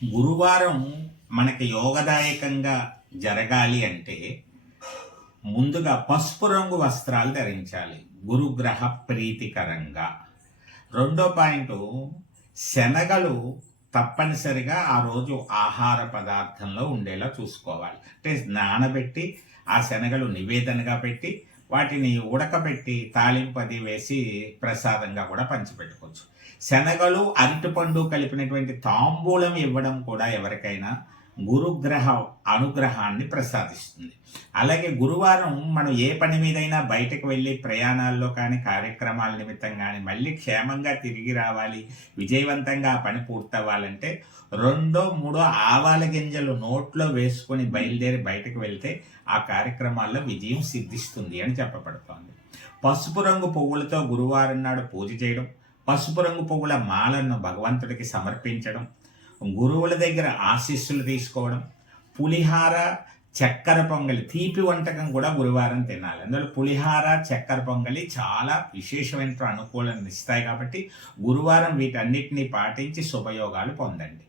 గురువారం మనకి యోగదాయకంగా జరగాలి అంటే ముందుగా పసుపు రంగు వస్త్రాలు ధరించాలి, గురుగ్రహ ప్రీతికరంగా. రెండో పాయింట్, శనగలు తప్పనిసరిగా ఆ రోజు ఆహార పదార్థంలో ఉండేలా చూసుకోవాలి. అంటే నానబెట్టి ఆ శనగలు నివేదనగా పెట్టి వాటిని ఉడకబెట్టి తాలింపది వేసి ప్రసాదంగా కూడా పంచిపెట్టుకోవచ్చు. శనగలు అరటిపండు కలిపినటువంటి తాంబూలం ఇవ్వడం కూడా ఎవరికైనా గురుగ్రహ అనుగ్రహాన్ని ప్రసాదిస్తుంది. అలాగే గురువారం మనం ఏ పని మీదైనా బయటకు వెళ్ళి ప్రయాణాల్లో కానీ కార్యక్రమాల నిమిత్తం కానీ మళ్ళీ క్షేమంగా తిరిగి రావాలి, విజయవంతంగా ఆ పని పూర్తవ్వాలంటే 2-3 ఆవాల గింజలు నోట్లో వేసుకొని బయలుదేరి బయటకు వెళ్తే ఆ కార్యక్రమాల్లో విజయం సిద్ధిస్తుంది అని చెప్పబడుతోంది. పసుపు రంగు పువ్వులతో గురువారం నాడు పూజ చేయడం, పసుపు రంగు పువ్వుల మాలను భగవంతుడికి సమర్పించడం, గురువుల దగ్గర ఆశీస్సులు తీసుకోవడం, పులిహార చక్కెర పొంగలి తీపి వంటకం కూడా గురువారం తినాలి. అందులో పులిహార చక్కెర పొంగలి చాలా విశేషమైన అనుకూలతను ఇస్తాయి కాబట్టి గురువారం వీటన్నిటిని పాటించి శుభయోగాలు పొందండి.